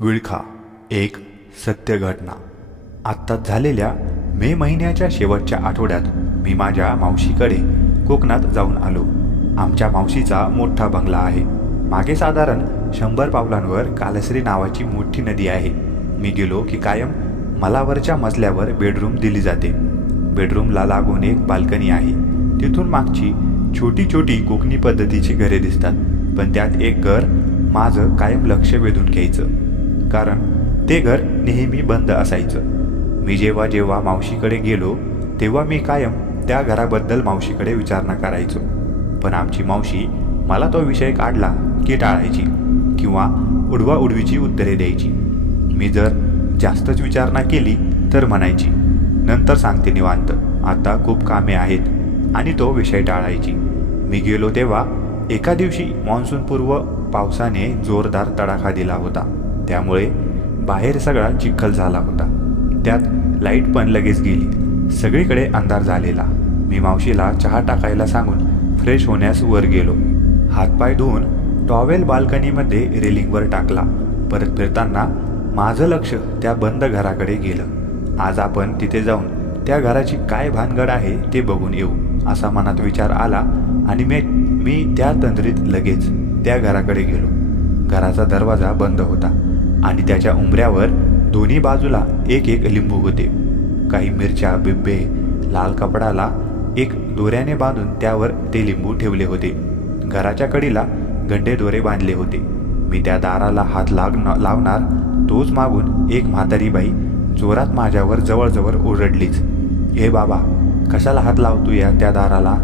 विळखा एक सत्य घटना। आत्ताच झालेल्या मे महिन्याच्या शेवटच्या आठवड्यात मी माझ्या मावशीकडे कोकणात जाऊन आलो। आमच्या मावशीचा मोठा बंगला आहे। मागे साधारण 100 पावलांवर कालसरी नावाची मोठी नदी आहे। मी गेलो की कायम मला वरच्या मजल्यावर बेडरूम दिली जाते। बेडरूमला लागून एक बाल्कनी आहे। तिथून मागची छोटी छोटी कोकणी पद्धतीची घरे दिसतात, पण त्यात एक घर माझं कायम लक्ष वेधून घ्यायचं, कारण ते घर नेहमी बंद असायचं। मी जेव्हा जेव्हा मावशीकडे गेलो तेव्हा मी कायम त्या घराबद्दल मावशीकडे विचारणा करायचो, पण आमची मावशी मला तो विषय काढला की टाळायची किंवा उडवाउडवीची उत्तरे द्यायची। मी जर जास्तच विचारणा केली तर म्हणायची, नंतर सांगते निवांत, आता खूप कामे आहेत, आणि तो विषय टाळायची। मी गेलो तेव्हा एका दिवशी मान्सूनपूर्व पावसाने जोरदार तडाखा दिला होता, त्यामुळे बाहेर सगळा चिखल झाला होता। त्यात लाईट पण लगेच गेली। सगळीकडे अंधार झालेला। मी मावशीला चहा टाकायला सांगून फ्रेश होण्यास वर गेलो। हातपाय धुवून टॉवेल बाल्कनीमध्ये रेलिंगवर टाकला। परत फिरताना माझं लक्ष त्या बंद घराकडे गेलं। आज आपण तिथे जाऊन त्या घराची काय भानगड आहे ते बघून येऊ, असा मनात विचार आला आणि मी त्या तंद्रीत लगेच त्या घराकडे गेलो। घराचा दरवाजा बंद होता आणि त्याच्या उंबऱ्यावर दोन्ही बाजूला एक एक लिंबू होते। काही मिरच्या, बिब्बे, लाल कपडाला एक दोऱ्याने बांधून त्यावर ते लिंबू ठेवले होते। घराच्या कडीला गंडे दोरे बांधले होते। मी त्या दाराला हात लावणार तोच मागून एक म्हातारी बाई जोरात माझ्यावर जवळजवळ ओरडलीच, हे बाबा, कशाला हात लावतो या त्या दाराला?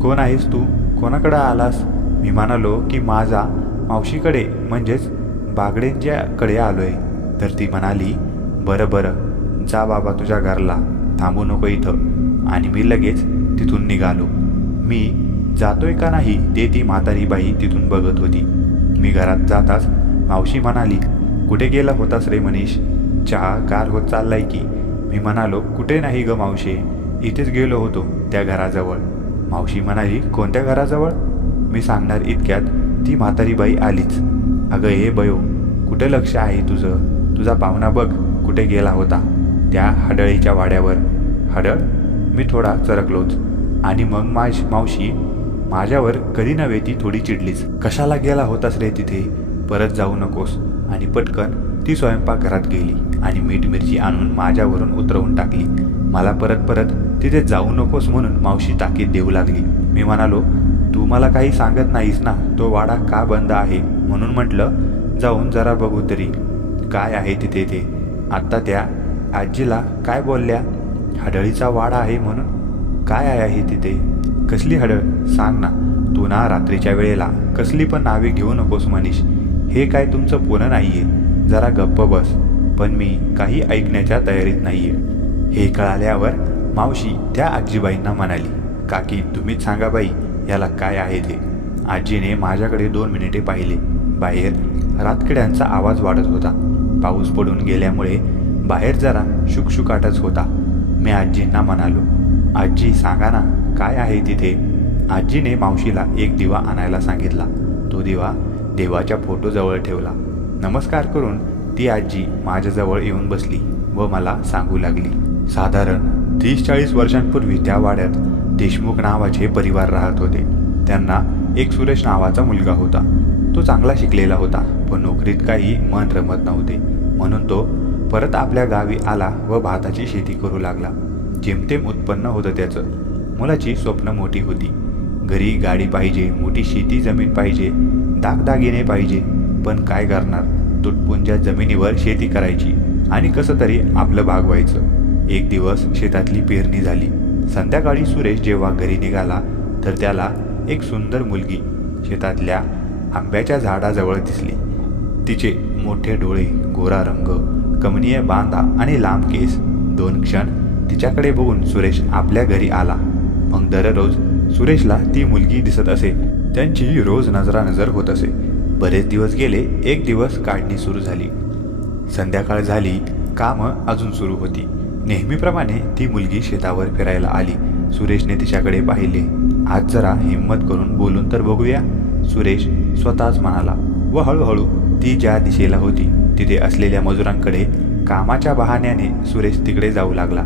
कोण आहेस तू? कोणाकडे आलास? मी म्हणालो की माझा मावशीकडे म्हणजेच बागडेंच्याकडे आलोय। तर ती म्हणाली, बरं बरं, जा बाबा तुझ्या घरला, थांबू नको इथं। आणि मी लगेच तिथून निघालो। मी जातोय का नाही ते ती म्हातारी बाई तिथून बघत होती। मी घरात जाताच मावशी म्हणाली, कुठे गेला होतास रे मनीष? चहा गार होत चाललाय की? मी म्हणालो, कुठे नाही ग मावशे, इथेच गेलो होतो त्या घराजवळ। मावशी म्हणाली, कोणत्या घराजवळ? मी सांगणार इतक्यात ती म्हातारी बाई आलीच। अगं हे बयो, कुठे लक्ष आहे तुझं? तुझा पाहुणा बघ कुठे गेला होता, त्या हडळीच्या वाड्यावर। हडळ? मी थोडा चरकलोच, आणि मग मावशी माझ्यावर कधी नव्हे ती थोडी चिडलीच। कशाला गेला होतास रे तिथे? परत जाऊ नकोस। आणि पटकन ती स्वयंपाकघरात गेली आणि मीठ मिरची आणून माझ्यावरून उतरवून टाकली। मला परत तिथे जाऊ नकोस म्हणून मावशी ताकीद देऊ लागली। मी म्हणालो, तू मला काही सांगत नाहीस ना तो वाडा का बंद आहे, म्हणून म्हटलं जाऊन जरा बघू तरी काय आहे तिथे ते। आत्ता त्या आजीला काय बोलल्या? हडळीचा वाडा आहे म्हणून? काय आहे तिथे? कसली हडळ? सांग ना। तू ना रात्रीच्या वेळेला कसली पण नावे घेऊ नकोस मनीष, हे काय तुमचं पुणं नाहीये, जरा गप्प बस। पण मी काही ऐकण्याच्या तयारीत नाहीये। हे कळाल्यावर मावशी त्या आजीबाईंना म्हणाली, काकी तुम्हीच सांगा बाई याला काय आहे ते। आजीने माझ्याकडे 2 मिनिटे पाहिले। बाहेर रातकिड्यांचा आवाज वाढत होता। पाऊस पडून गेल्यामुळे बाहेर जरा शुकशुकाटच होता। मी आजींना म्हणालो, आजी सांगा ना काय आहे तिथे? आजीने मावशीला एक दिवा आणायला सांगितला। तो दिवा देवाच्या फोटोजवळ ठेवला। नमस्कार करून ती आजी माझ्याजवळ येऊन बसली व मला सांगू लागली, साधारण 30-40 वर्षांपूर्वी त्या वाड्यात देशमुख नावाचे परिवार राहत होते। त्यांना एक सुरेश नावाचा मुलगा होता। तो चांगला शिकलेला होता, पण नोकरीत काही मन रमत नव्हते, म्हणून तो परत आपल्या गावी आला व भाताची शेती करू लागला। जेमतेम उत्पन्न होतं त्याचं। मुलाची स्वप्न मोठी होती। घरी गाडी पाहिजे, मोठी शेती जमीन पाहिजे, दागदागिने पाहिजे, पण काय करणार? तुटपुंज्या जमिनीवर शेती करायची आणि कसं तरी आपलं भागवायचं। एक दिवस शेतातली पेरणी झाली। संध्याकाळी सुरेश जेव्हा घरी निघाला तर त्याला एक सुंदर मुलगी शेतातल्या आंब्याच्या झाडाजवळ दिसली। तिचे मोठे डोळे, गोरा रंग, कमनीय बांधा आणि लांब केस। 2 क्षण तिच्याकडे बघून सुरेश आपल्या घरी आला। मग दररोज सुरेशला ती मुलगी दिसत असे। त्यांची रोज नजरानजर होत असे। बरेच दिवस गेले। एक दिवस काढणी सुरू झाली। संध्याकाळ झाली, कामं अजून सुरू होती। नेहमीप्रमाणे ती मुलगी शेतावर फिरायला आली। सुरेशने तिच्याकडे पाहिले। आज जरा हिम्मत करून बोलून तर बघूया, सुरेश स्वतःच म्हणाला व हळूहळू ती ज्या दिशेला होती तिथे असलेल्या मजुरांकडे कामाच्या बहाण्याने सुरेश तिकडे जाऊ लागला.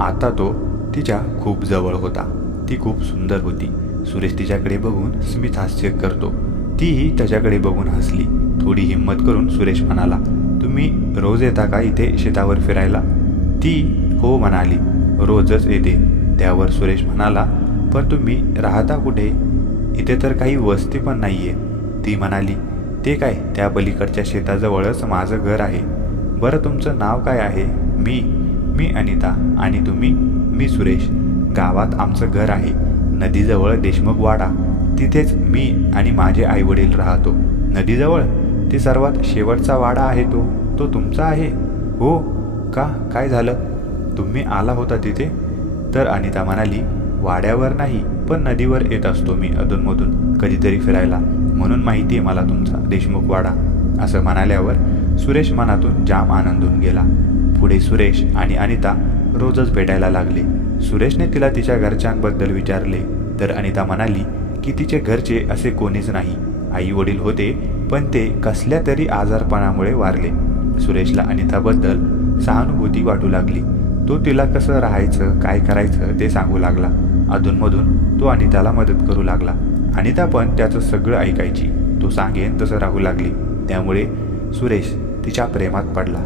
आता तो तिच्या खूप जवळ होता. ती खूप सुंदर होती. सुरेश तिच्याकडे बघून स्मित हास्य करतो. तीही त्याच्याकडे बघून हसली. थोडी हिंमत करून सुरेश म्हणाला, तुम्ही रोज येता का इथे शेतावर फिरायला? ती हो म्हणाली, रोजच येते. त्यावर सुरेश म्हणाला, पण तुम्ही राहता कुठे? इथे तर काही वस्ती पण नाहीये. ती म्हणाली, ते काय, त्या पलीकडच्या शेताजवळच माझं घर आहे. बरं तुमचं नाव काय आहे? मी अनिता. आणि तुम्ही? मी सुरेश. गावात आमचं घर आहे, नदीजवळ देशमुख वाडा. तिथेच मी आणि माझे आईवडील राहतो. नदीजवळ? ते सर्वात शेवटचा वाडा आहे तो तुमचा आहे? हो का, काय झालं? तुम्ही आला होता तिथे? तर अनिता म्हणाली, वाड्यावर नाही, पण नदीवर येत असतो मी अधूनमधून कधीतरी फिरायला, म्हणून माहिती आहे मला तुमचा देशमुख वाडा. असं म्हणाल्यावर सुरेश मनातून जाम आनंदून गेला. पुढे सुरेश आणि अनिता रोजच भेटायला लागले. सुरेशने तिला तिच्या घरच्यांबद्दल विचारले तर अनिता म्हणाली की तिचे घरचे असे कोणीच नाही. आई वडील होते, पण ते कसल्या तरी आजारपणामुळे वारले. सुरेशला अनिताबद्दल सहानुभूती वाटू लागली. तो तिला कसं राहायचं, काय करायचं ते सांगू लागला. अधूनमधून तो अनिताला मदत करू लागला. अनिता पण त्याचं सगळं ऐकायची. तो सांगेन तसं राहू लागली. त्यामुळे सुरेश तिच्या प्रेमात पडला.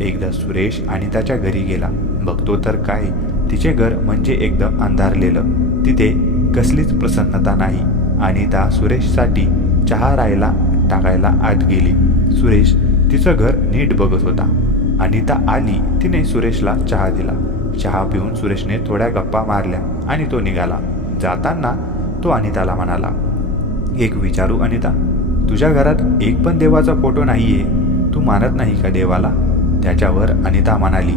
एकदा सुरेश अनिताच्या घरी गेला. बघतो तर काय, तिचे घर म्हणजे एकदम अंधारलेलं. तिथे कसलीच प्रसन्नता नाही. अनिता सुरेशसाठी चहा राहायला टाकायला आत गेली. सुरेश तिचं घर नीट बघत होता. अनिता आली. तिने सुरेशला चहा दिला. चहा पिऊन सुरेशने थोड्या गप्पा मारल्या आणि तो निघाला. जाताना तो अनिताला म्हणाला, एक विचारू अनिता, तुझ्या घरात एक पण देवाचा फोटो नाहीये. तू मानत नाही का देवाला? त्याच्यावर अनिता म्हणाली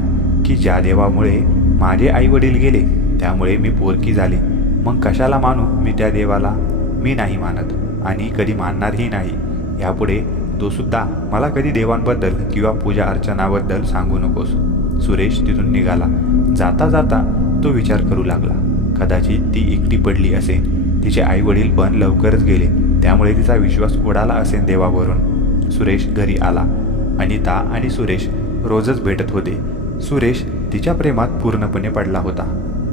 की ज्या देवामुळे माझे आई वडील गेले त्यामुळे मी पोरकी झाली, मग कशाला मानू मी त्या देवाला? मी नाही मानत आणि कधी मानणारही नाही. यापुढे तो सुद्धा मला कधी देवांबद्दल किंवा पूजा अर्चनाबद्दल सांगू नकोस. सुरेश तिथून निघाला. जाता जाता तो विचार करू लागला, कदाचित ती एकटी पडली असेल. तिचे आई वडील पण लवकरच गेले, त्यामुळे तिचा विश्वास उडाला असेल देवावरून. सुरेश घरी आला. अनिता आणि सुरेश रोजच भेटत होते. सुरेश तिच्या प्रेमात पूर्णपणे पडला होता,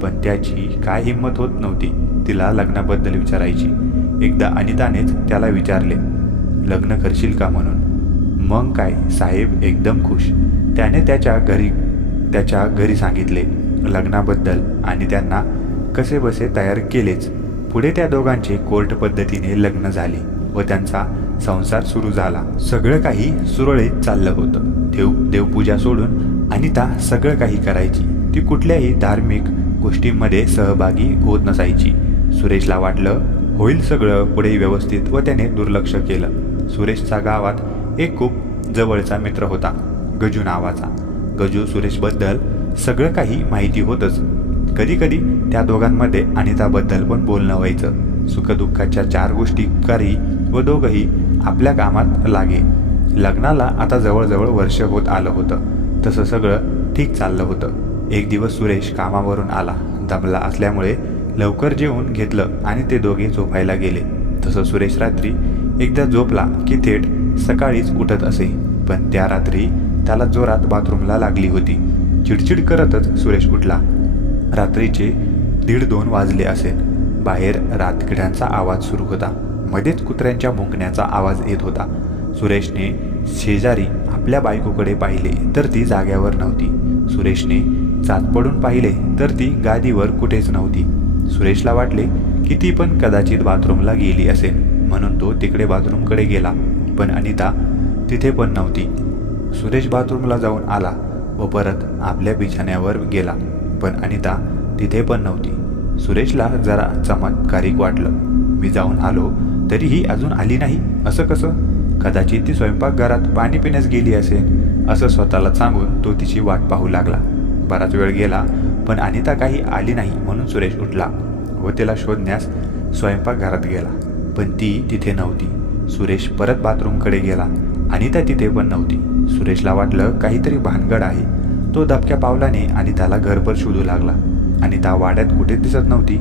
पण त्याची काय हिंमत होत नव्हती तिला लग्नाबद्दल विचारायची. एकदा अनितानेच त्याला विचारले, लग्न करशील का म्हणून. मग काय, साहेब एकदम खुश. त्याने त्याच्या घरी सांगितले लग्नाबद्दल आणि त्यांना कसे बसे तयार केलेच. पुढे त्या दोघांचे कोर्ट पद्धतीने लग्न झाले व त्यांचा संसार सुरू झाला. सगळं काही सुरळीत चाललं होतं. देवपूजा सोडून अनिता सगळं काही करायची. ती कुठल्याही धार्मिक गोष्टींमध्ये सहभागी होत नसायची. सुरेशला वाटलं होईल सगळं पुढे व्यवस्थित व त्याने दुर्लक्ष केलं. सुरेशचा गावात एक खूप जवळचा मित्र होता, गजू नावाचा. गजू सुरेशबद्दल सगळं काही माहिती होतच. कधी कधी त्या दोघांमध्ये अनिताबद्दल पण बोलणं व्हायचं. सुखदुःखाच्या 4 गोष्टी करी व दोघंही आपल्या कामात लागे. लग्नाला आता जवळजवळ वर्ष होत आलं होतं. तसं सगळं ठीक चाललं होतं. एक दिवस सुरेश कामावरून आला. दमला असल्यामुळे लवकर जेवून घेतलं आणि ते दोघे झोपायला गेले. तसं सुरेश रात्री एकदा झोपला की थेट सकाळीच उठत असे. पण त्या रात्री त्याला जोरात बाथरूमला लागली होती. चिडचिड करतच सुरेश उठला. रात्रीचे 1:30-2 वाजले असेल. बाहेर रातकिड्यांचा आवाज सुरू होता. मध्येच कुत्र्यांच्या भुंकण्याचा आवाज येत होता. सुरेशने शेजारी आपल्या बायकोकडे पाहिले तर ती जाग्यावर नव्हती. सुरेशने चाच पडून पाहिले तर ती गादीवर कुठेच नव्हती. सुरेशला वाटले की ती पण कदाचित बाथरूमला गेली असेल, म्हणून तो तिकडे बाथरूमकडे गेला. पण अनिता तिथे पण नव्हती. सुरेश बाथरूमला जाऊन आला व परत आपल्या बिछाण्यावर गेला, पण अनिता तिथे पण नव्हती. सुरेशला जरा चमत्कारिक वाटलं. मी जाऊन आलो तरीही अजून आली नाही, असं कसं? कदाचित ती स्वयंपाकघरात पाणी पिण्यास गेली असेल, असं स्वतःला सांगून तो तिची वाट पाहू लागला. बराच वेळ गेला पण अनिता काही आली नाही, म्हणून सुरेश उठला व तिला शोधण्यास स्वयंपाकघरात गेला, पण ती तिथे नव्हती. सुरेश परत बाथरूमकडे गेला. अनिता तिथे पण नव्हती. सुरेशला वाटलं काहीतरी भानगड आहे. तो दबक्या पावलाने अनिताला घरभर शोधू लागला. अनिता वाड्यात कुठेच दिसत नव्हती.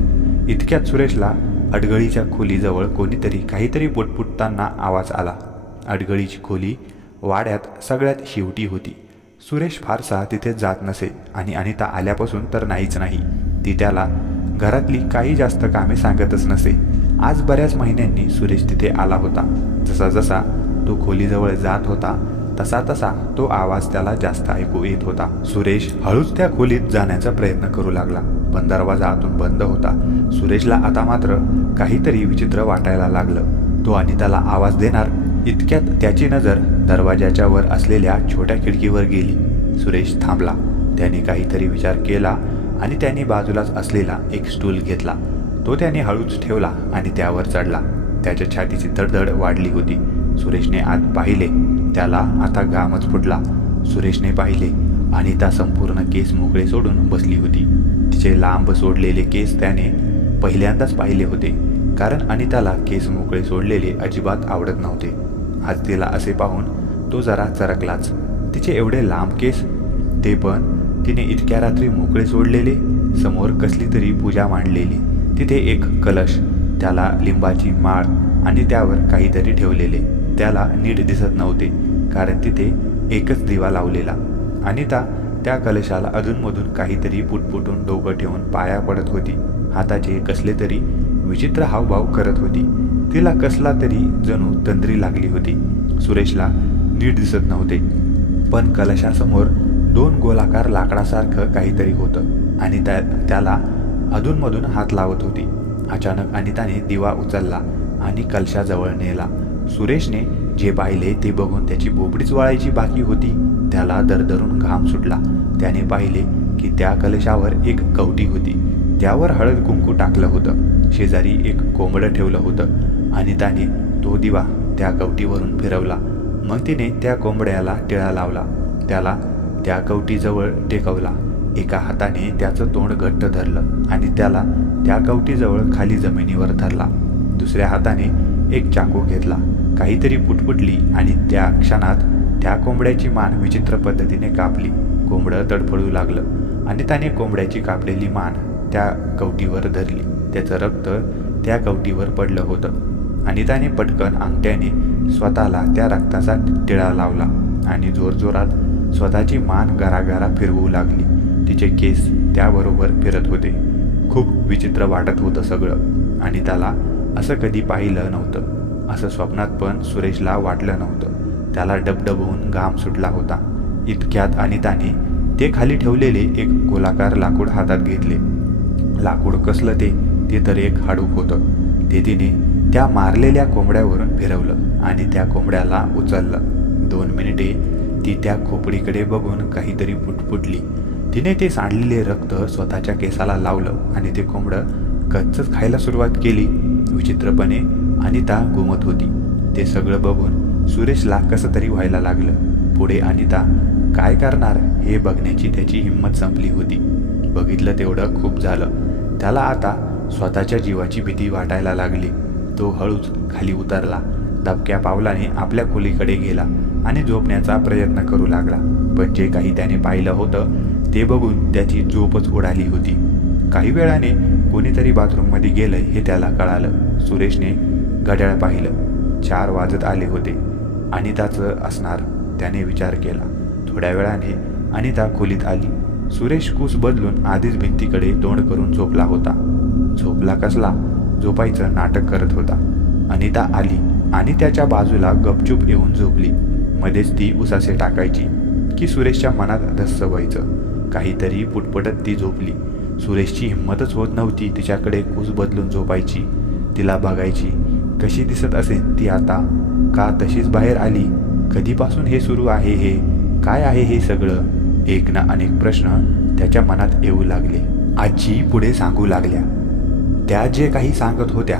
इतक्यात सुरेशला अडगळीच्या खोलीजवळ कोणीतरी काहीतरी पुटपुटताना आवाज आला. अडगळीची खोली वाड्यात सगळ्यात शेवटी होती. सुरेश फारसा तिथे जात नसे आणि अनिता आल्यापासून तर नाहीच नाही. ती त्याला घरातली काही जास्त कामे सांगतच नसे. आज बऱ्याच महिन्यांनी सुरेश तिथे आला होता. जसा जसा तो खोलीजवळ जात होता तसा तसा तो आवाज त्याला जास्त ऐकू येत होता. सुरेश हळूच त्या खोलीत जाण्याचा प्रयत्न करू लागला, पण दरवाजा आतून बंद होता. सुरेशला आता मात्र काहीतरी विचित्र वाटायला लागलं. तो अनिताला आवाज देणार इतक्यात त्याची नजर दरवाजाच्या वर असलेल्या छोट्या खिडकीवर गेली. सुरेश थांबला. त्याने काहीतरी विचार केला आणि त्याने बाजूलाच असलेला एक स्टूल घेतला. तो त्याने हळूच ठेवला आणि त्यावर चढला. त्याच्या छातीची धडधड वाढली होती. सुरेशने आत पाहिले. त्याला आता घामच फुटला. सुरेशने पाहिले अनिता संपूर्ण केस मोकळे सोडून बसली होती. तिचे लांब सोडलेले केस त्याने पहिल्यांदाच पाहिले होते, कारण अनिताला केस मोकळे सोडलेले अजिबात आवडत नव्हते. आज तिला असे पाहून तो जरा चरकलाच. तिचे एवढे लांब केस, ते पण तिने इतक्या रात्री मोकळे सोडलेले. समोर कसली तरी पूजा मांडलेली. तिथे एक कलश, त्याला लिंबाची माळ आणि त्यावर काहीतरी ठेवलेले. त्याला नीट दिसत नव्हते, कारण तिथे एकच दिवा लावलेला. अनिता त्या कलशाला अधूनमधून काहीतरी पुटपुटून डोकं ठेवून पाया पडत होती. हाताचे कसले तरी विचित्र हावभाव करत होती. तिला कसला तरी जणू तंद्री लागली होती. सुरेशला नीट दिसत नव्हते, पण कलशासमोर 2 गोलाकार लाकडासारखं काहीतरी होतं आणि त्याला अधूनमधून हात लावत होती. अचानक अनिताने दिवा उचलला आणि कलशाजवळ नेला. सुरेशने जे पाहिले ते बघून त्याची बोबडीच वळायची बाकी होती. त्याला दरदरून घाम सुटला. त्याने पाहिले की त्या कलशावर एक कवटी होती. त्यावर हळद कुंकू टाकलं होतं. शेजारी एक कोंबडं ठेवलं होतं. अनिताने तो दिवा त्या कवटीवरून फिरवला. मग तिने त्या कोंबड्याला टिळा लावला. त्याला त्या कवटीजवळ टेकवला. एका हाताने त्याचं तोंड घट्ट धरलं आणि त्याला त्या कवटीजवळ खाली जमिनीवर धरला. दुसऱ्या हाताने एक चाकू घेतला. काहीतरी पुटपुटली आणि त्या क्षणात त्या कोंबड्याची मान विचित्र पद्धतीने कापली. कोंबडं तडफडू लागलं आणि त्याने कोंबड्याची कापलेली मान त्या कवटीवर धरली. त्याचं रक्त त्या कवटीवर पडलं होतं आणि त्याने पटकन अंगठ्याने स्वतःला त्या रक्ताचा टिळा लावला आणि जोरजोरात स्वतःची मान गरागरा फिरवू लागली. तिचे केस त्याबरोबर फिरत होते. खूप विचित्र वाटत होतं सगळं आणि त्याला असं कधी पाहिलं नव्हतं. असं स्वप्नात पण सुरेशला वाटलं नव्हतं. त्याला डबडबून घाम सुटला होता. इतक्यात अनिताने ते खाली ठेवलेले एक गोलाकार लाकूड हातात घेतले. लाकूड कसलं ते तर एक हाडूक होतं. ते तिने त्या मारलेल्या कोंबड्यावरून फिरवलं आणि त्या कोंबड्याला उचललं. 2 मिनिटे ती त्या खोपडीकडे बघून काहीतरी पुटपुटली. तिने ते सांडलेले रक्त स्वतःच्या केसाला लावलं आणि ते कोंबडं कच्चच खायला सुरुवात केली. विचित्रपणे अनिता घुमत होती. ते सगळं बघून सुरेशला कसं तरी व्हायला लागलं. पुढे अनिता काय करणार हे बघण्याची त्याची हिंमत संपली होती. बघितलं तेवढं खूप झालं. त्याला आता स्वतःच्या जीवाची भीती वाटायला लागली. तो हळूच खाली उतरला. दबक्या पावलाने आपल्या खोलीकडे गेला आणि झोपण्याचा प्रयत्न करू लागला. पण जे काही त्याने पाहिलं होतं ते बघून त्याची झोपच उडाली होती. काही वेळाने कोणीतरी बाथरूममध्ये गेलंय हे त्याला कळालं. सुरेशने घड्याळ पाहिलं. 4 वाजत आले होते. अनिताचं असणार, त्याने विचार केला. थोड्या वेळाने अनिता खोलीत आली. सुरेश कूस बदलून आधीच भिंतीकडे तोंड करून झोपला होता. झोपला कसला, झोपायचं नाटक करत होता. अनिता आली आणि त्याच्या बाजूला गपचूप येऊन झोपली. मध्येच ती उसासे टाकायची की सुरेशच्या मनात धस्स व्हायचं. काहीतरी पुटपटत ती झोपली. सुरेशची हिंमतच होत नव्हती तिच्याकडे कूस बदलून झोपायची. तिला बघायची. कशी दिसत असेल ती आता? का तशीच बाहेर आली? कधीपासून हे सुरू आहे? हे काय आहे हे सगळं? एक ना अनेक प्रश्न त्याच्या मनात येऊ लागले. आजी पुढे सांगू लागल्या. त्या जे काही सांगत होत्या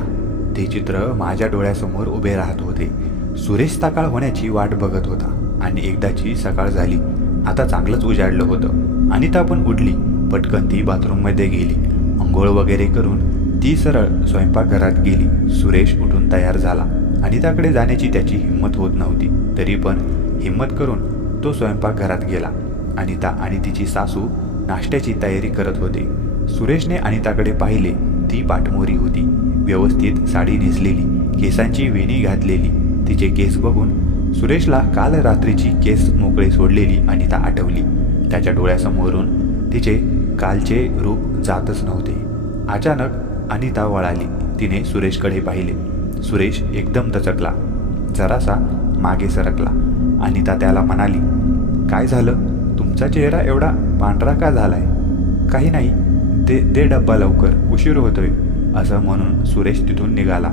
ते चित्र माझ्या डोळ्यासमोर उभे राहत होते. सुरेश सकाळ होण्याची वाट बघत होता आणि एकदाची सकाळ झाली. आता चांगलंच उजाडलं होतं. अनिता पण उठली. पटकन ती बाथरूममध्ये गेली. अंघोळ वगैरे करून ती सरळ स्वयंपाकघरात गेली. सुरेश उठून तयार झाला. अनिताकडे जाण्याची त्याची हिंमत होत नव्हती. तरी पण हिंमत करून तो स्वयंपाकघरात गेला. अनिता आणि तिची सासू नाश्त्याची तयारी करत होते. सुरेशने अनिताकडे पाहिले. ती पाठमोरी होती. व्यवस्थित साडी नेसलेली, केसांची वेणी घातलेली. तिचे केस बघून सुरेशला काल रात्रीची केस मोकळे सोडलेली अनिता आठवली. त्याच्या डोळ्यासमोरून तिचे कालचे रूप जातच नव्हते. अचानक अनिता वळाली. तिने सुरेशकडे पाहिले. सुरेश एकदम दचकला, जरासा मागे सरकला. अनिता त्याला म्हणाली, काय झालं? तुमचा चेहरा एवढा पांढरा का झालाय? काही नाही, दे डब्बा लवकर, उशीर होतोय, असं म्हणून सुरेश तिथून निघाला.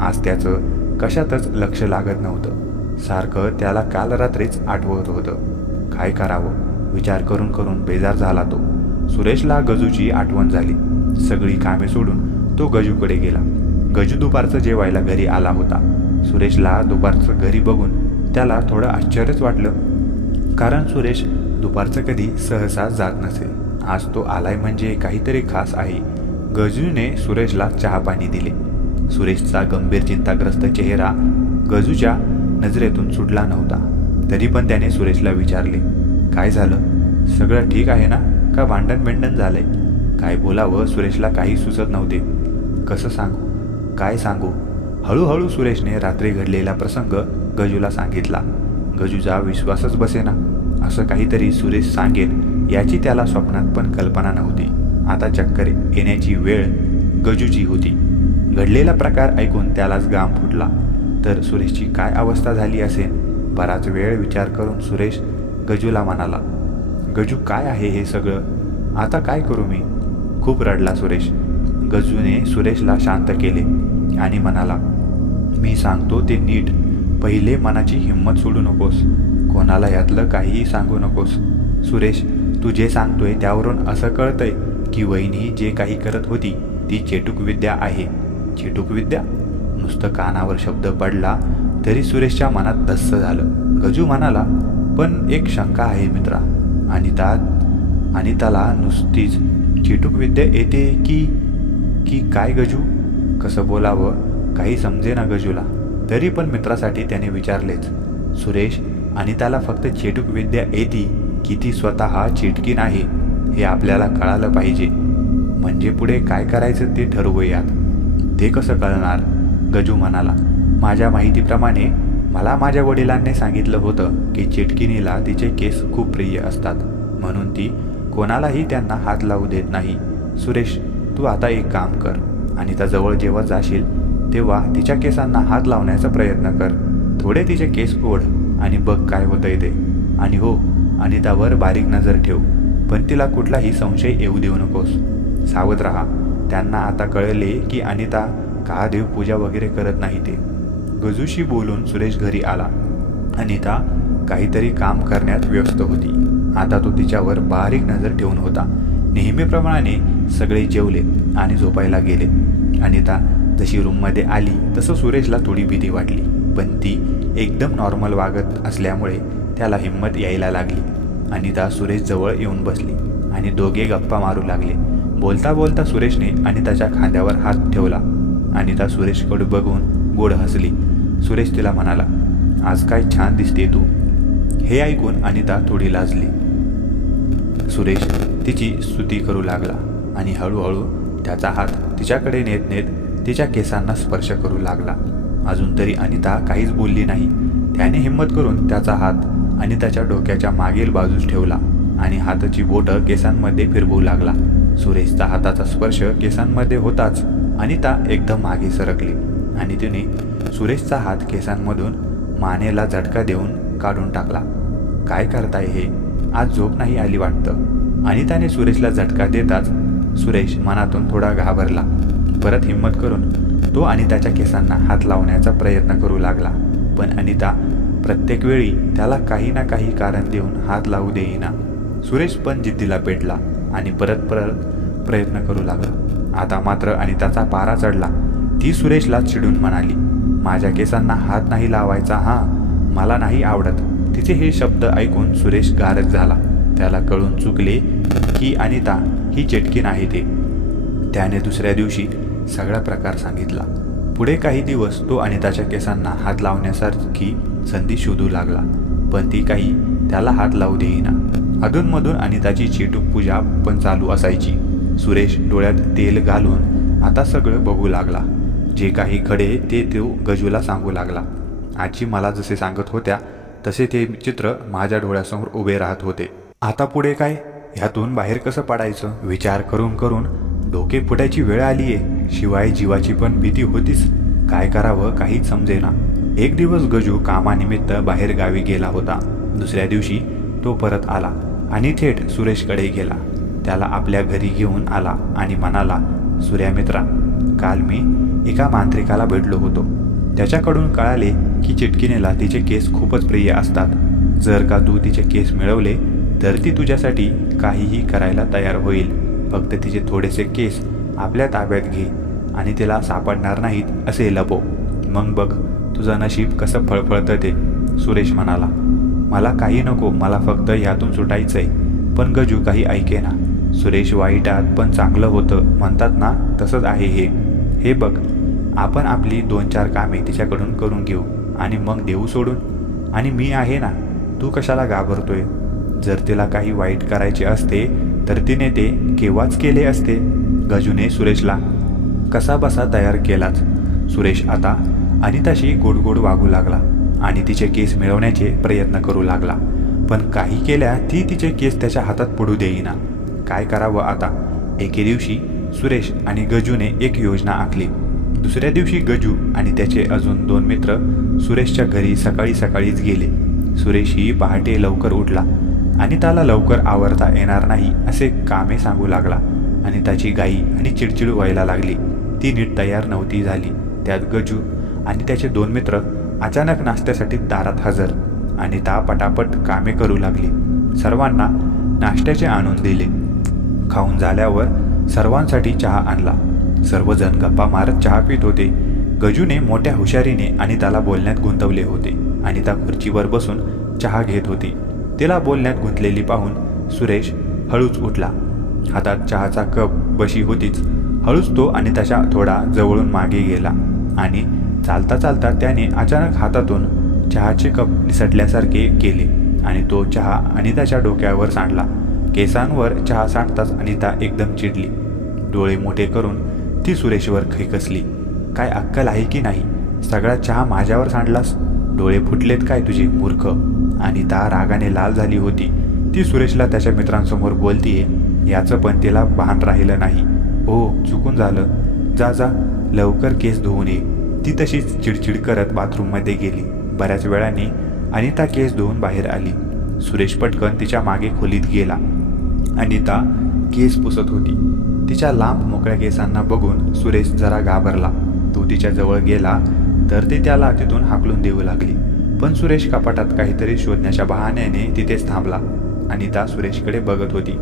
आज त्याचं कशातच लक्ष लागत नव्हतं. सारखं त्याला काल रात्रीच आठवत होतं. काय करावं विचार करून करून बेजार झाला तो. सुरेशला गजूची आठवण झाली. सगळी कामे सोडून तो गजूकडे गेला. गजू दुपारचं जेवायला घरी आला होता. सुरेशला दुपारचं घरी बघून त्याला थोडं आश्चर्यच वाटलं, कारण सुरेश दुपारचं कधी सहसा जात नसे. आज तो आलाय म्हणजे काहीतरी खास आहे. गजूने सुरेशला चहा पाणी दिले. सुरेशचा गंभीर चिंताग्रस्त चेहरा गजूच्या नजरेतून सुटला नव्हता. तरी पण त्याने सुरेशला विचारले, काय झालं? सगळं ठीक आहे ना, का भांडण झालंय? काय बोलावं सुरेशला काही सुचत नव्हते. कसं सांगू, काय सांगू? हळूहळू सुरेशने रात्री घडलेला प्रसंग गजूला सांगितला. गजूचा विश्वासच बसेना. असं काहीतरी सुरेश सांगेल याची त्याला स्वप्नात पण कल्पना नव्हती. आता चक्कर येण्याची वेळ गजूची होती. घडलेला प्रकार ऐकून त्यालाच घाम फुटला. तर सुरेशची काय अवस्था झाली असेल? बराच वेळ विचार करून सुरेश गजूला म्हणाला, गजू काय आहे हे सगळं? आता काय करू मी? खूप रडला सुरेश. गजूने सुरेशला शांत केले आणि म्हणाला, मी सांगतो ते नीट. पहिले मनाची हिंमत सोडू नकोस. कोणाला यातलं काहीही सांगू नकोस. सुरेश, तू जे सांगतोय त्यावरून असं कळतंय की वहिनी जे काही करत होती ती चेटूक विद्या आहे. चेटूक विद्या? नुसतं कानावर शब्द पडला तरी सुरेशच्या मनात धस्स झालं. गजू म्हणाला, पण एक शंका आहे मित्रा. अनिताला नुसतीच चेटूक विद्या येते की काय गजू? कसं बोलावं काही समजे ना गजूला. तरी पण मित्रासाठी त्याने विचारलेच, सुरेश, अनिताला फक्त चेटूक विद्या येते की ती स्वतः चिटकीन आहे हे आपल्याला कळालं पाहिजे. म्हणजे पुढे काय करायचं ते ठरवूयात. ते कसं कळणार? गजू म्हणाला, माझ्या माहितीप्रमाणे मला माझ्या वडिलांनी सांगितलं होतं की चिटकिनीला तिचे केस खूप प्रिय असतात, म्हणून ती कोणालाही त्यांना हात लावू देत नाही. सुरेश, तू आता एक काम कर. अनिताजवळ जेव्हा जाशील तेव्हा तिच्या केसांना हात लावण्याचा प्रयत्न कर. थोडे तिचे केस ओढ आणि बघ काय होतंय ते. आणि हो, अनितावर बारीक नजर ठेव, पण तिला कुठलाही संशय येऊ देऊ नकोस. सावध राहा. त्यांना आता कळले की अनिता का देवपूजा वगैरे करत नाही ते. गजूशी बोलून सुरेश घरी आला. अनिता काहीतरी काम करण्यात व्यस्त होती. आता तो तिच्यावर बारीक नजर ठेवून होता. नेहमीप्रमाणे सगळे जेवले आणि झोपायला गेले. अनिता जशी रूममध्ये आली तसं सुरेशला थोडी भीती वाटली, पण ती एकदम नॉर्मल वागत असल्यामुळे त्याला हिंमत यायला लागली. अनिता सुरेशजवळ येऊन बसली आणि दोघे गप्पा मारू लागले. बोलता बोलता सुरेशने अनिताच्या खांद्यावर हात ठेवला. अनिता सुरेशकडे बघून गोड हसली. सुरेश तिला म्हणाला, आज काय छान दिसते तू. हे ऐकून अनिता थोडी लाजली. सुरेश तिची स्तुती करू लागला आणि हळूहळू त्याचा हात तिच्याकडे नेत नेत तिच्या केसांना स्पर्श करू लागला. अजून तरी अनिता काहीच बोलली नाही. त्याने हिंमत करून त्याचा हात अनिताच्या डोक्याच्या मागील बाजूस ठेवला आणि हाताची बोटं केसांमध्ये फिरवू लागला. सुरेशचा हाताचा स्पर्श केसांमध्ये होताच अनिता एकदम मागे सरकली आणि तिने सुरेशचा हात केसांमधून मानेला झटका देऊन काढून टाकला. काय करताय हे? आज झोप नाही आली वाटतं. अनिताने सुरेशला झटका देताच सुरेश मनातून थोडा घाबरला. परत हिंमत करून तो अनिताच्या केसांना हात लावण्याचा प्रयत्न करू लागला, पण अनिता प्रत्येक वेळी त्याला काही ना काही कारण देऊन हात लावू देईना. सुरेश पण जिद्दीला पेटला आणि परत प्रयत्न करू लागला. आता मात्र अनिताचा पारा चढला. ती सुरेशला चिडून म्हणाली, माझ्या केसांना हात नाही लावायचा, हां, मला नाही आवडत. तिचे हे शब्द ऐकून सुरेश गारज झाला. त्याला कळून चुकले की अनिता ही चिटकीन आहे ते. त्याने दुसऱ्या दिवशी सगळा प्रकार सांगितला. पुढे काही दिवस तो अनिताच्या केसांना हात लावण्यासारखी संधी शोधू लागला, पण ती काही त्याला हात लावू देईना. अधूनमधून अनिताची चेटूक पूजा पण चालू असायची. सुरेश डोळ्यात तेल घालून आता सगळं बघू लागला. जे काही घडे ते तो गजूला सांगू लागला. आजी मला जसे सांगत होत्या तसे ते चित्र माझ्या डोळ्यासमोर उभे राहत होते. आता पुढे काय? ह्यातून बाहेर कसं पडायचं? विचार करून करून डोके फुटायची वेळ आलीये. शिवाय जीवाची पण भीती होतीच. काय करावं काहीच समजेना. एक दिवस गजू कामानिमित्त बाहेर गावी गेला होता. दुसऱ्या दिवशी तो परत आला आणि थेट सुरेशकडे गेला. त्याला आपल्या घरी घेऊन आला आणि म्हणाला, सूर्या मित्रा, काल मी एका मांत्रिकाला भेटलो होतो. त्याच्याकडून कळाले की चिटकिनीला तिचे केस खूपच प्रिय असतात. जर का तू तिचे केस मिळवले तर ती तुझ्यासाठी काहीही करायला तयार होईल. फक्त तिचे थोडेसे केस आपल्या ताब्यात घे आणि तिला सापडणार नाहीत असे लपव. मग बघ तुझं नशीब कसं फळफळतं ते. सुरेश म्हणाला, मला काही नको, मला फक्त ह्यातून सुटायचंय. पण गजू काही ऐकेना. सुरेश वाईटात पण चांगलं होतं म्हणतात ना, तसंच आहे हे. हे बघ, आपण आपली 2-4 कामे तिच्याकडून करून घेऊ आणि मग देऊ सोडून. आणि मी आहे ना, तू कशाला घाबरतोय? जर तिला काही वाईट करायचे असते तर तिने ते केव्हाच केले असते. गजूने सुरेशला कसा बसा तयार केलाच. सुरेश आता अनिताशी गोड गोड वागू लागला आणि तिचे केस मिळवण्याचे प्रयत्न करू लागला. पण काही केल्या ती तिचे केस त्याच्या हातात पडू देईना. काय करावं आता? एके दिवशी सुरेश आणि गजूने एक योजना आखली. दुसऱ्या दिवशी गजू आणि त्याचे अजून 2 मित्र सुरेशच्या घरी सकाळी सकाळीच गेले. सुरेशही पहाटे लवकर उठला. अनिताला लवकर आवरता येणार नाही असे कामे सांगू लागला. अनिताची घाई आणि चिडचिड व्हायला लागली. ती नीट तयार नव्हती झाली. त्यात गजू आणि त्याचे 2 मित्र अचानक नाश्त्यासाठी दारात हजर. अनिता पटापट कामे करू लागली. सर्वांना नाश्त्याचे आणून दिले. खाऊन झाल्यावर सर्वांसाठी चहा आणला. सर्वजण गप्पा मारत चहा पित होते. गजूने मोठ्या हुशारीने अनिताला बोलण्यात गुंतवले होते. अनिता खुर्चीवर बसून चहा घेत होती. तिला बोलण्यात गुंतलेली पाहून सुरेश हळूच उठला. हातात चहाचा कप बशी होतीच. हळूच तो अनिताच्या थोडा जवळून मागे गेला आणि चालता चालता त्याने अचानक हातातून चहाचे कप निसटल्यासारखे केले आणि तो चहा अनिताच्या डोक्यावर सांडला. केसांवर चहा सांडताच अनिता एकदम चिडली. डोळे मोठे करून ती सुरेशवर खेकसली. काय अक्कल आहे की नाही? सगळा चहा माझ्यावर सांडलास? डोळे फुटलेत काय तुझे मूर्ख? अनिता रागाने लाल झाली होती. ती सुरेशला त्याच्या मित्रांसमोर बोलतीये याचं पण तिला भान राहिलं नाही. ओ, चुकून झालं. जा जा, लवकर केस धुवून ये. ती तशीच चिडचिड करत बाथरूममध्ये गेली. बऱ्याच वेळाने अनिता केस धुवून बाहेर आली. सुरेश पटकन तिच्या मागे खोलीत गेला. अनिता केस पुसत होती. तिच्या लांब मोकळ्या केसांना बघून सुरेश जरा घाबरला. तो तिच्या जवळ गेला तर ती त्याला तिथून हाकलून देऊ लागली. पण सुरेश कपाटात काहीतरी शोधण्याच्या बहाण्याने तिथेच थांबला. अनिता सुरेशकडे बघत होती.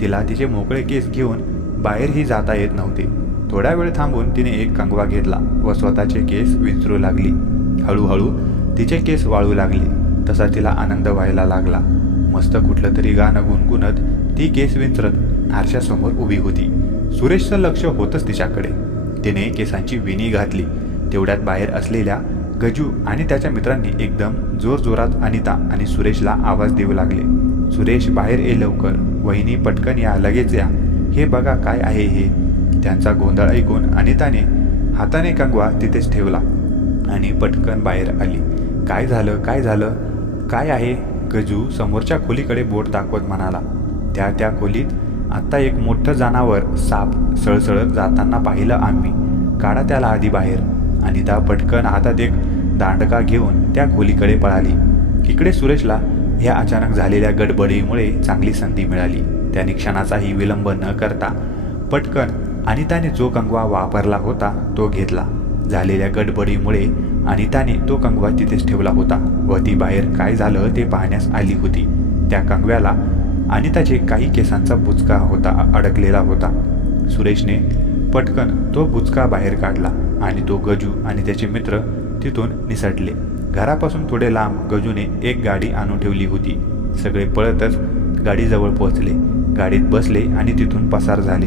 तिला तिचे मोकळे केस घेऊन बाहेरही जाता येत नव्हते. थोडा वेळ थांबून तिने एक कंगवा घेतला व स्वतःचे केस विंचरू लागली. हळूहळू तिचे केस वाळू लागले. तसा तिला आनंद व्हायला लागला. मस्त कुठलं तरी गाणं गुणगुणत ती केस विंचरत आरशासमोर उभी होती. सुरेशचं लक्ष होतंच तिच्याकडे. तिने केसांची वेणी घातली. तेवढ्यात बाहेर असलेल्या गजू आणि त्याच्या मित्रांनी एकदम जोरजोरात अनिता आणि सुरेशला आवाज देऊ लागले. सुरेश, बाहेर ये लवकर. वहिनी, पटकन या, लगेच या. हे बघा काय आहे हे. त्यांचा गोंधळ ऐकून अनिताने हाताने कंगवा तिथेच ठेवला आणि पटकन बाहेर आली. काय झालं? काय झालं? काय आहे? गजू समोरच्या खोलीकडे बोट दाखवत म्हणाला. त्या खोलीत आत्ता एक मोठं जनावर साप सळसळत जाताना पाहिलं आम्ही. काढा त्याला आधी बाहेर. अनिता पटकन हातात एक दांडका घेऊन त्या खोलीकडे पळाली. इकडे सुरेशला ह्या अचानक झालेल्या गडबडीमुळे चांगली संधी मिळाली. त्याने क्षणाचाही विलंब न करता पटकन अनिताने जो कंगवा वापरला होता तो घेतला. झालेल्या गडबडीमुळे अनिताने तो कंगवा तिथेच ठेवला होता व ती बाहेर काय झालं ते पाहण्यास आली होती. त्या कंगव्याला अनिताचे काही केसांचा बुचका अडकलेला होता. सुरेशने पटकन तो बुचका बाहेर काढला आणि तो गजू आणि त्याचे मित्र तिथून निसटले. घरापासून थोडे लांब गजूने एक गाडी आणून ठेवली होती. सगळे पळतच गाडीजवळ पोहोचले. गाडीत बसले आणि तिथून पसार झाले.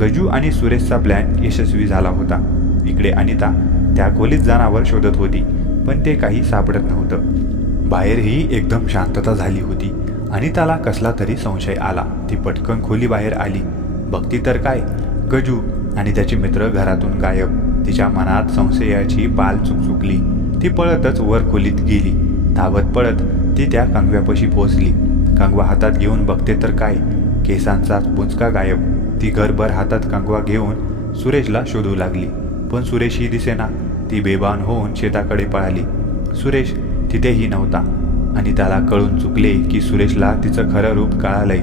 गजू आणि सुरेशचा प्लॅन यशस्वी झाला होता. इकडे अनिता त्या खोलीत जनावर शोधत होती पण ते काही सापडत नव्हतं. बाहेरही एकदम शांतता झाली होती. अनिताला कसला तरी संशय आला. ती पटकन खोली बाहेर आली. बघती तर काय, गजू आणि त्याचे मित्र घरातून गायब. तिच्या मनात संशयाची पाल चुकचुकली. ती ती पळतच वर खोलीत गेली. धावत पळत ती त्या कंगव्यापाशी पोहोचली. कंगवा हातात घेऊन बघते तर काय, केसांचा बुचका गायब. ती घरभर हातात कंगवा घेऊन सुरेशला शोधू लागली, पण सुरेशही दिसेना. ती बेभान होऊन शेताकडे पळाली. सुरेश तिथेही नव्हता आणि त्याला कळून चुकले की सुरेशला तिचं खरं रूप कळालंय.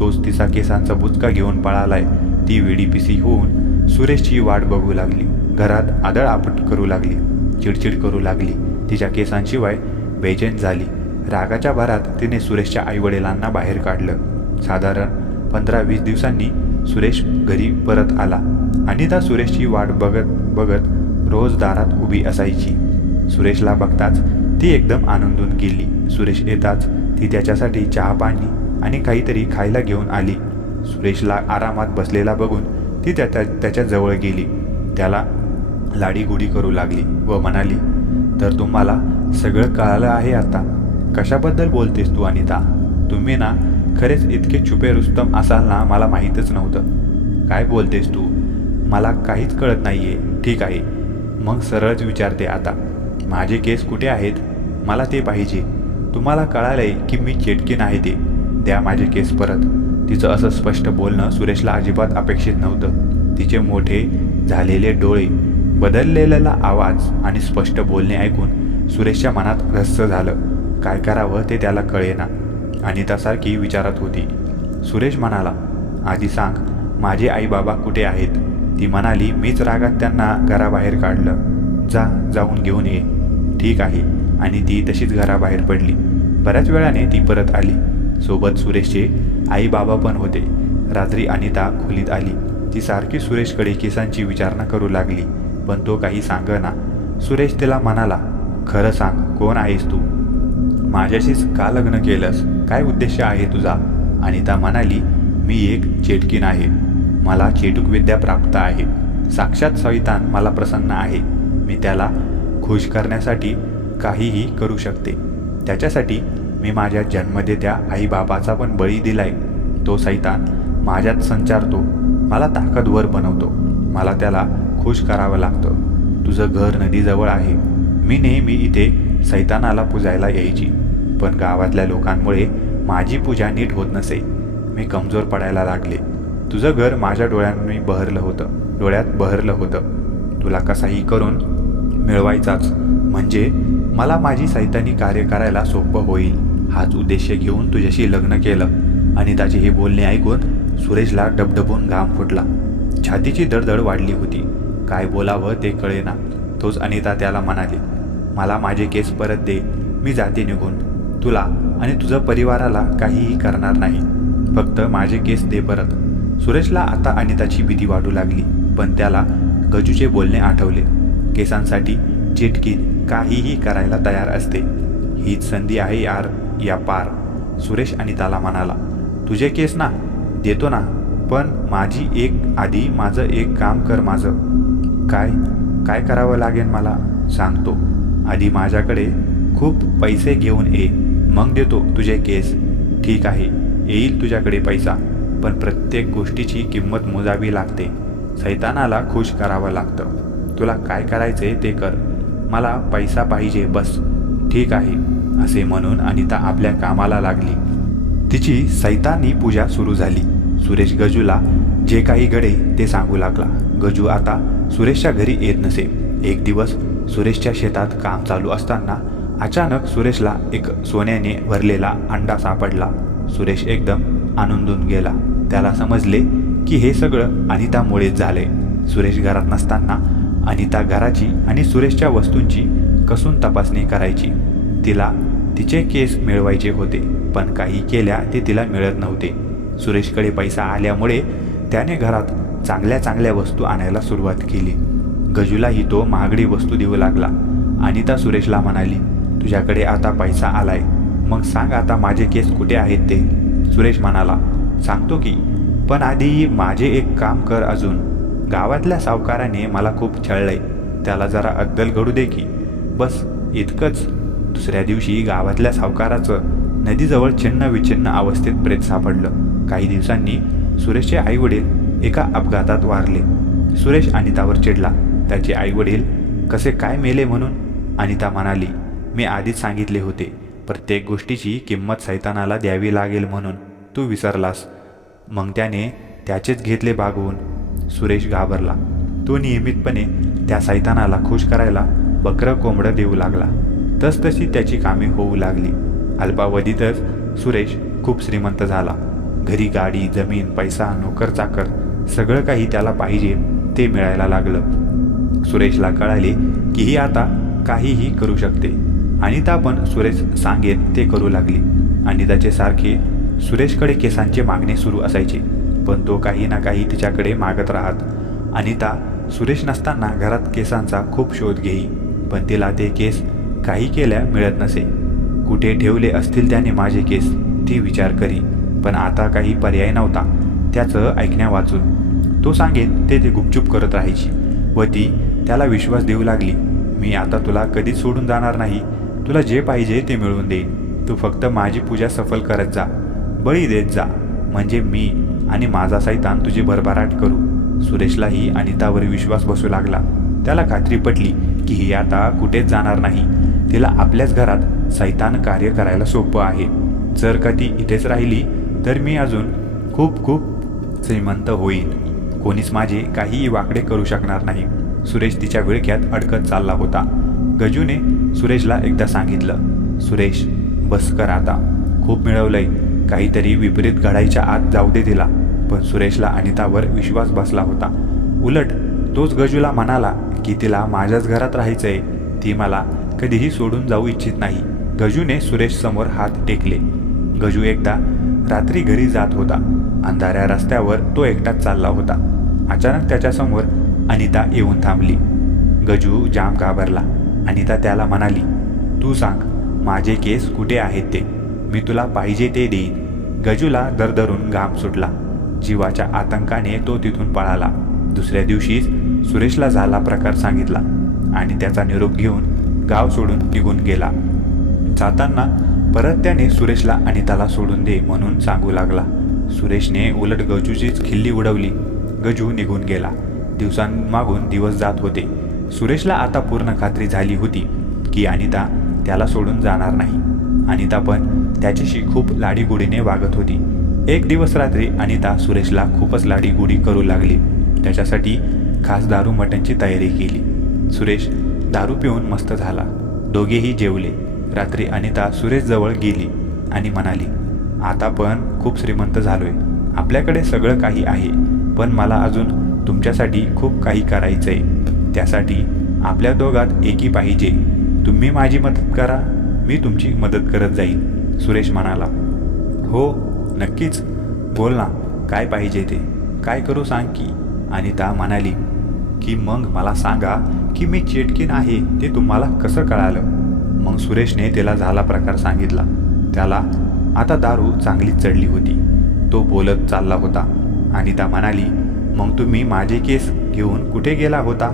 तोच तिचा केसांचा बुचका घेऊन पळालाय. ती वेडीपिसी होऊन सुरेशची वाट बघू लागली. घरात आदळआपट करू लागली, चिडचिड करू लागली. तिच्या केसांशिवाय बेचैन झाली. रागाच्या भरात तिने सुरेशच्या आईवडिलांना बाहेर काढलं. साधारण 15-20 दिवसांनी सुरेश घरी परत आला. अनिता सुरेशची वाट बघत बघत रोज दारात उभी असायची. सुरेशला बघताच ती एकदम आनंदून गेली. सुरेश येताच ती त्याच्यासाठी चहा पाणी आणि काहीतरी खायला घेऊन आली. सुरेशला आरामात बसलेला बघून ती त्याच्या जवळ गेली. त्याला लाडीगुडी करू लागली व म्हणाली, तर तुम्हाला सगळं कळालं आहे आता. कशाबद्दल बोलतेस तू अनिता? तुम्ही ना खरेच इतके छुपे रुस्तम असाल ना, मला माहीतच नव्हतं. काय बोलतेस तू? मला काहीच कळत नाहीये. ठीक आहे, मग सरळच विचारते आता, माझे केस कुठे आहेत? मला ते पाहिजे. तुम्हाला कळालंय की मी चेटकीन आहे ते. द्या माझे केस परत. तिचं असं स्पष्ट बोलणं सुरेशला अजिबात अपेक्षित नव्हतं. तिचे मोठे झालेले डोळे, बदललेला आवाज आणि स्पष्ट बोलणे ऐकून सुरेशच्या मनात रहस्य झालं. काय करावं ते त्याला कळेना. अनितासारखी विचारत होती. सुरेश म्हणाला, आधी सांग, माझे आई बाबा कुठे आहेत? ती म्हणाली, मीच रागात त्यांना घराबाहेर काढलं. जाऊन घेऊन ये. ठीक आहे. आणि ती तशीच घराबाहेर पडली. बऱ्याच वेळाने ती परत आली. सोबत सुरेशचे आई बाबा पण होते. रात्री अनिता खोलीत आली. ती सारखी सुरेशकडे केसांची विचारणा करू लागली, पण तो काही सांगना. सुरेश तिला म्हणाला, खरं सांग, कोण आहेस तू? माझ्याशीच का लग्न केलंस? काय उद्देश आहे तुझा? अनिता म्हणाली, मी एक चेटकीन आहे. मला चेटूक विद्या प्राप्त आहे. साक्षात सैतान मला प्रसन्न आहे. मी त्याला खुश करण्यासाठी काहीही करू शकते. त्याच्यासाठी मी माझ्या जन्मदेत्या आईबाबाचा पण बळी दिलाय. तो सैतान माझ्यात संचारतो, मला ताकदवर बनवतो. मला त्याला खुश करावं लागतं. तुझं घर नदीजवळ आहे. मी नेहमी इथे सैतानाला पूजायला यायची, पण गावातल्या लोकांमुळे माझी पूजा नीट होत नसे. मी कमजोर पडायला लागले. तुझं घर माझ्या डोळ्यात बहरलं होतं. तुला कसाही करून मिळवायचाच, म्हणजे मला माझी सैतानी कार्य करायला सोपं होईल. हाच उद्देश घेऊन तुझ्याशी लग्न केलं. अनिताचे हे बोलणे ऐकून सुरेशला डबडबून घाम फुटला. छातीची दडदड वाढली होती. काय बोलावं ते कळेना. तोच अनिता त्याला म्हणाली, मला माझे केस परत दे. मी जाते निघून. तुला आणि तुझं परिवाराला काहीही करणार नाही. फक्त माझे केस दे परत. सुरेशला आता अनिताची भीती वाटू लागली, पण त्याला गजूचे बोलणे आठवले. केसांसाठी चिटकीन काहीही करायला तयार असते. हीच संधी आहे यार, या पार. सुरेश अनिताला म्हणाला, तुझे केस ना देतो ना, पण माझं एक काम कर. माझं काय करावं लागेल मला सांगतो. आधी माझ्याकडे खूप पैसे घेऊन ये, मग देतो तुझे केस. ठीक आहे, येईल तुझ्याकडे पैसा, पण प्रत्येक गोष्टीची किंमत मोजावी लागते. सैतानाला खुश करावं लागतं. तुला काय करायचे ते कर. मला पैसा पाहिजे बस. ठीक आहे, असे म्हणून अनिता आपल्या कामाला लागली. तिची सैतानी पूजा सुरू झाली. सुरेश गजूला जे काही घडे ते सांगू लागला. गजू आता सुरेशच्या घरी येत नसे. एक दिवस सुरेशच्या शेतात काम चालू असताना अचानक सुरेशला एक सोन्याने भरलेला अंडा सापडला. सुरेश एकदम आनंदून गेला. त्याला समजले की हे सगळं अनितामुळेच झाले. सुरेश घरात नसताना अनिता घराची आणि सुरेशच्या वस्तूंची कसून तपासणी करायची. तिला तिचे केस मिळवायचे होते, पण काही केल्या ते तिला मिळत नव्हते. सुरेशकडे पैसा आल्यामुळे त्याने घरात चांगल्या वस्तू आणायला सुरुवात केली. गजूलाही तो महागडी वस्तू देऊ लागला. अनिता सुरेशला म्हणाली, तुझ्याकडे आता पैसा आलाय, मग सांग आता माझे केस कुठे आहेत ते. सुरेश म्हणाला, सांगतो की, पण आधी माझे एक काम कर अजून. गावातल्या सावकाराने मला खूप छळलंय, त्याला जरा अद्दल घडू दे की. बस इतकंच. दुसऱ्या दिवशी गावातल्या सावकाराचं नदीजवळ छिन्न अवस्थेत प्रेत सापडलं. काही दिवसांनी सुरेशचे आईवडील एका अपघातात वारले. सुरेश अनितावर चिडला. त्याचे आईवडील कसे काय मेले म्हणून. अनिता म्हणाली, मी आधीच सांगितले होते, प्रत्येक गोष्टीची किंमत सैतानाला द्यावी लागेल म्हणून तू विसरलास. मग त्याने त्याचेच घेतले भागवून. सुरेश घाबरला. तो नियमितपणे त्या सैतानाला खुश करायला बकरं कोंबडं देऊ लागला. तसतशी त्याची कामे होऊ लागली. अल्पावधीतच सुरेश खूप श्रीमंत झाला. घरी गाडी, जमीन, पैसा, नोकर चाकर सगळं काही त्याला पाहिजे ते मिळायला लागलं. सुरेशला कळाले की ही आता काहीही करू शकते. अनिता पण सुरेश सांगेन ते करू लागली. अनिताचे सारखे सुरेशकडे केसांचे मागणे सुरू असायचे, पण तो काही ना काही तिच्याकडे मागत राहत. अनिता सुरेश नसताना घरात केसांचा खूप शोध घेई, पण तिला ते केस काही केल्या मिळत नसे. कुठे ठेवले असतील त्याने माझे केस, ती विचार करी, पण आता काही पर्याय नव्हता त्याचं ऐकण्या वाचून. तो सांगेन ते गुपचूप करत राहायची व ती त्याला विश्वास देऊ लागली, मी आता तुला कधीच सोडून जाणार नाही, तुला जे पाहिजे ते मिळवून देईन, तू फक्त माझी पूजा सफल करत जा, बळी देत जा, म्हणजे मी आणि माझा सैतान तुझी भरभराट करू. सुरेशलाही अनितावर विश्वास बसू लागला. त्याला खात्री पटली की ही आता कुठेच जाणार नाही. तिला आपल्याच घरात सैतान कार्य करायला सोपं आहे. जर का ती इथेच राहिली तर मी अजून खूप खूप श्रीमंत होईन. कोणीच माझे काहीही वाकडे करू शकणार नाही. सुरेश तिच्या विळख्यात अडकत चालला होता. गजूने सुरेशला एकदा सांगितलं, सुरेश बस कर आता, खूप मिळवलंय, काहीतरी विपरीत घडायच्या आत जाऊ दे तिला. पण सुरेशला अनितावर विश्वास बसला होता. उलट तोच गजूला म्हणाला की तिला माझ्याच घरात राहायचंय, ती मला कधीही सोडून जाऊ इच्छित नाही. गजूने सुरेश समोर हात टेकले. गजू एकदा रात्री घरी जात होता. अंधाऱ्या रस्त्यावर तो एकटाच चालला होता. अचानक त्याच्यासमोर अनिता येऊन थांबली. गजू जाम घाबरला. अनिता त्याला म्हणाली, तू सांग माझे केस कुठे आहेत ते, मी तुला पाहिजे ते देईन. गजूला दरदरून घाम सुटला. जीवाच्या आतंकाने तो तिथून पळाला. दुसऱ्या दिवशीच सुरेशला झाला प्रकार सांगितला आणि त्याचा निरोप घेऊन गाव सोडून निघून गेला. जाताना परत त्याने सुरेशला अनिताला सोडून दे म्हणून सांगू लागला. सुरेशने उलट गजूचीच खिल्ली उडवली. गजू निघून गेला. दिवसांमागून दिवस जात होते. सुरेशला आता पूर्ण खात्री झाली होती की अनिता त्याला सोडून जाणार नाही. अनिता पण त्याच्याशी खूप लाडीगुडीने वागत होती. एक दिवस रात्री अनिता सुरेशला खूपच लाडीगुडी करू लागली. त्याच्यासाठी खास दारू मटणची तयारी केली. सुरेश दारू पिऊन मस्त झाला. दोघेही जेवले. रात्री अनिता सुरेशजवळ गेली आणि म्हणाली, आता पण खूप श्रीमंत झालोय, आपल्याकडे सगळं काही आहे, पण मला अजून तुमच्यासाठी खूप काही करायचंय. त्यासाठी आपल्या दोघात एकी पाहिजे. तुम्ही माझी मदत करा, मी तुमची मदत करत जाईन. सुरेश म्हणाला, हो नक्कीच, बोल ना काय पाहिजे ते, काय करू सांग की. अनिता म्हणाली की मग मला सांगा की मी चेटकीन आहे ते तुम्हाला कसं कळालं. मग सुरेशने त्याला झाला प्रकार सांगितला. त्याला आता दारू चांगलीच चढली होती. तो बोलत चालला होता. अनिता म्हणाली, मग तुम्ही माझे केस घेऊन कुठे गेला होता.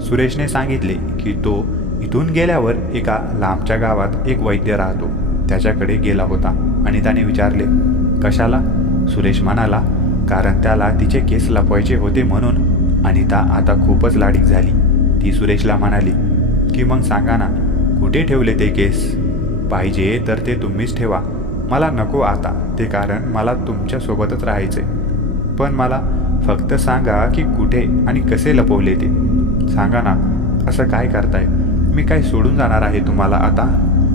सुरेशने सांगितले की तो इथून गेल्यावर एका लांबच्या गावात एक वैद्य राहतो, त्याच्याकडे गेला होता. अनिताने विचारले, कशाला. सुरेश म्हणाला, कारण त्याला तिचे केस लपवायचे होते म्हणून. अनिता आता खूपच लाडीक झाली. ती सुरेशला म्हणाली की मग सांगा ना कुठे ठेवले ते केस, पाहिजे तर ते तुम्हीच ठेवा, मला नको आता ते, कारण मला तुमच्यासोबतच राहायचे. पण मला फक्त सांगा की कुठे आणि कसे लपवले ते, सांगा ना. असं काय करताय, मी काय सोडून जाणार आहे तुम्हाला आता,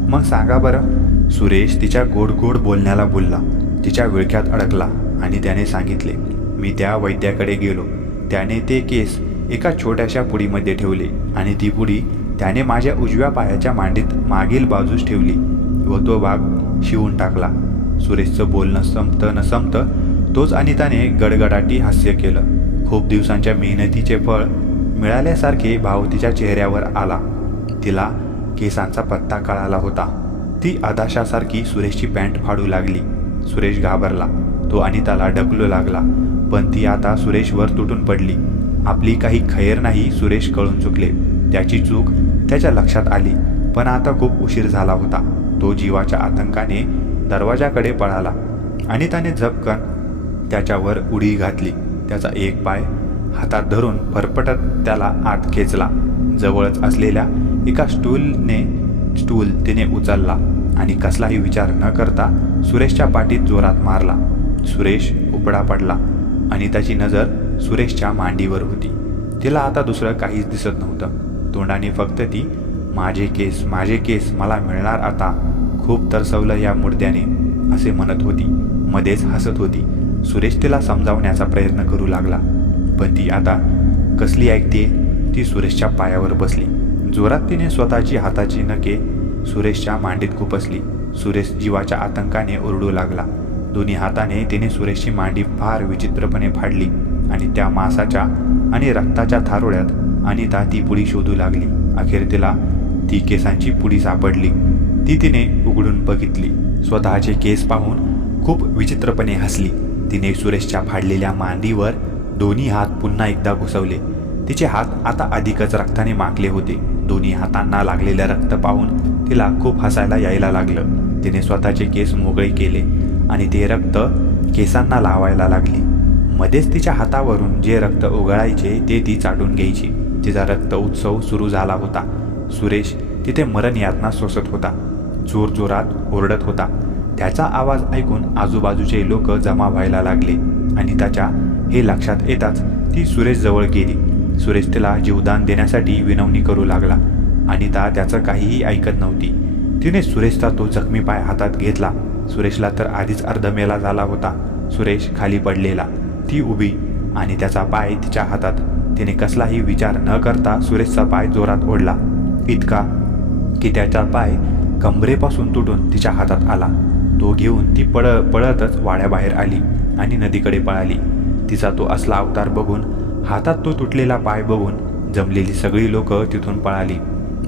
मग सांगा बरं. सुरेश तिच्या गोड गोड बोलण्याला बोलला. तिच्या विळख्यात अडकला आणि त्याने सांगितले, मी त्या वैद्याकडे गेलो. त्याने ते केस एका छोट्याशा पुडीमध्ये ठेवले आणि ती पुडी त्याने माझ्या उजव्या पायाच्या मांडीत मागील बाजूस ठेवली व तो भाग शिवून टाकला. सुरेशचं बोलणं संपतं न संपतं तोच अनिताने गडगडाटी हास्य केलं. खूप दिवसांच्या मेहनतीचे फळ मिळाल्यासारखे भाव तिच्या चेहऱ्यावर आला. तिला केसांचा पत्ता कळाला होता. ती आदाशासारखी सुरेशची पॅन्ट फाडू लागली. सुरेश घाबरला. तो अनिताला ढकलू लागला, पण ती आता सुरेशवर तुटून पडली. आपली काही खैर नाही सुरेश कळून चुकले. त्याची चूक त्याच्या लक्षात आली, पण आता खूप उशीर झाला होता. तो जीवाच्या आतंकाने दरवाजाकडे पळाला. अनिताने झपकन त्याच्यावर उडी घातली. त्याचा एक पाय हातात धरून फरफटत त्याला आत खेचला. जवळच असलेल्या एका स्टूल तिने उचलला आणि कसलाही विचार न करता सुरेशच्या पाठीत जोरात मारला. सुरेश उपडा पडला आणि त्याची नजर सुरेशच्या मांडीवर होती. तिला आता दुसरं काहीच दिसत नव्हतं. तोंडाने फक्त ती माझे केस मला मिळणार आता, खूप तरसवलं या मुर्द्याने असे म्हणत होती. मध्येच हसत होती. सुरेश तिला समजावण्याचा प्रयत्न करू लागला, पण ती आता कसली ऐकते. ती सुरेशच्या पायावर बसली. जोरात तिने स्वतःची हाताची नखे सुरेशच्या मांडीत खुपसली. सुरेश जीवाच्या आतंकाने ओरडू लागला. दोन्ही हाताने तिने सुरेशची मांडी फार विचित्रपणे फाडली आणि त्या मांसाच्या आणि रक्ताच्या थारोळ्यात अनिता ती पुडी शोधू लागली. अखेर तिला ती केसांची पुडी सापडली. ती तिने उघडून बघितली. स्वतःचे केस पाहून खूप विचित्रपणे हसली. तिने सुरेशच्या फाडलेल्या मांडीवर दोन्ही हात पुन्हा एकदा घुसवले. तिचे हात आता अधिकच रक्ताने माखले होते. दोन्ही हातांना लागलेलं रक्त पाहून तिला खूप हसायला यायला लागलं. तिने स्वतःचे केस मोकळे केले आणि ते रक्त केसांना लावायला लागली. मध्येच तिच्या हातावरून जे रक्त ओघळायचे ते ती चाटून घ्यायची. तिचा रक्त उत्सव सुरू झाला होता. सुरेश तिथे मरण यातना सोसत होता. जोरजोरात ओरडत होता. त्याचा आवाज ऐकून आजूबाजूचे लोक जमा व्हायला लागले आणि त्याच्या हे लक्षात येताच ती सुरेश जवळ गेली. सुरेश तिला जीवदान देण्यासाठी विनवणी करू लागला. अनिता त्याचं काहीही ऐकत नव्हती. तिने सुरेशचा तो जखमी पाय हातात घेतला. सुरेशला तर आधीच अर्धमेला झाला होता. सुरेश खाली पडलेला. ती उभी आणि त्याचा पाय तिच्या हातात. तिने कसलाही विचार न करता सुरेशचा पाय जोरात ओढला, इतका की त्याचा पाय कंबरेपासून तुटून तिच्या हातात आला. तो घेऊन ती पळतच वाड्याबाहेर आली आणि नदीकडे पळाली. तिचा तो असला अवतार बघून, हातात तो तुटलेला पाय बघून जमलेली सगळी लोक तिथून पळाली.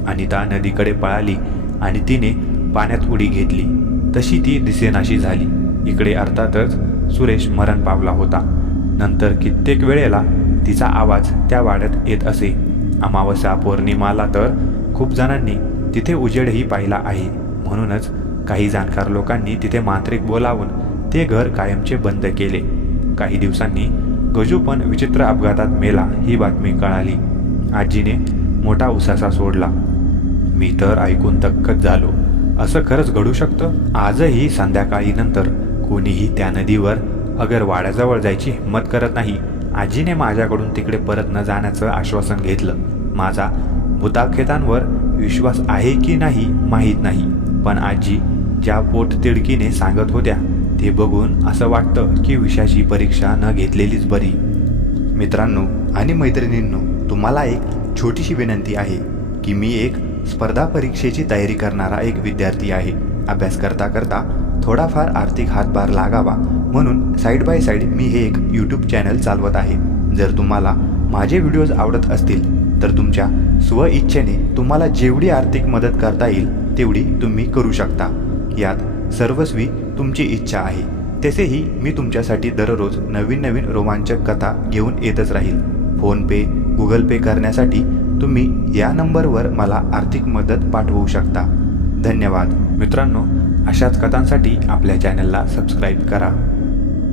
अनिता नदीकडे पळाली आणि तिने पाण्यात उडी घेतली. तशी ती दिसेनाशी झाली. इकडे अर्थातच सुरेश मरण पावला होता. नंतर कित्येक वेळेला तिचा आवाज त्या वाड्यात येत असे. अमावस्या पौर्णिमाला तर खूप जणांनी तिथे उजेडही पाहिला आहे. म्हणूनच काही जाणकार लोकांनी तिथे मांत्रिक बोलावून ते घर कायमचे बंद केले. काही दिवसांनी गजू पण विचित्र अपघातात मेला ही बातमी कळाली. आजीने मोठा उसासा सोडला. मी तर ऐकून थक्कच झालो. असं खरंच घडू शकतं? आजही संध्याकाळी नंतर कोणीही त्या नदीवर अगर वाड्याजवळ जायची हिंमत करत नाही. आजीने माझ्याकडून तिकडे परत न जाण्याचं आश्वासन घेतलं. माझा भूताखेतांवर विश्वास आहे की नाही माहीत नाही, पण आजी ज्या पोटतिडकीने सांगत होत्या ते बघून असं वाटतं की विषयाची परीक्षा न घेतलेलीच बरी. मित्रांनो आणि मैत्रिणींनो, तुम्हाला एक छोटीशी विनंती आहे की मी एक स्पर्धा परीक्षेची तयारी करणारा एक विद्यार्थी आहे. अभ्यास करता करता थोडाफार आर्थिक हातभार लागावा म्हणून साईड बाय साईड मी हे एक यूट्यूब चॅनल चालवत आहे. जर तुम्हाला माझे व्हिडिओज आवडत असतील तर तुमच्या स्वइच्छेने तुम्हाला जेवढी आर्थिक मदत करता येईल तेवढी तुम्ही करू शकता. यात सर्वस्वी तुमची इच्छा आहे. तसेही मी तुमच्यासाठी दररोज नवीन रोमांचक कथा घेऊन येतच राहील. फोनपे, गुगल पे करण्यासाठी तुम्ही या नंबरवर मला आर्थिक मदत पाठवू शकता. धन्यवाद. मित्रांनो, अशाच कथांसाठी आपल्या चॅनलला सबस्क्राईब करा.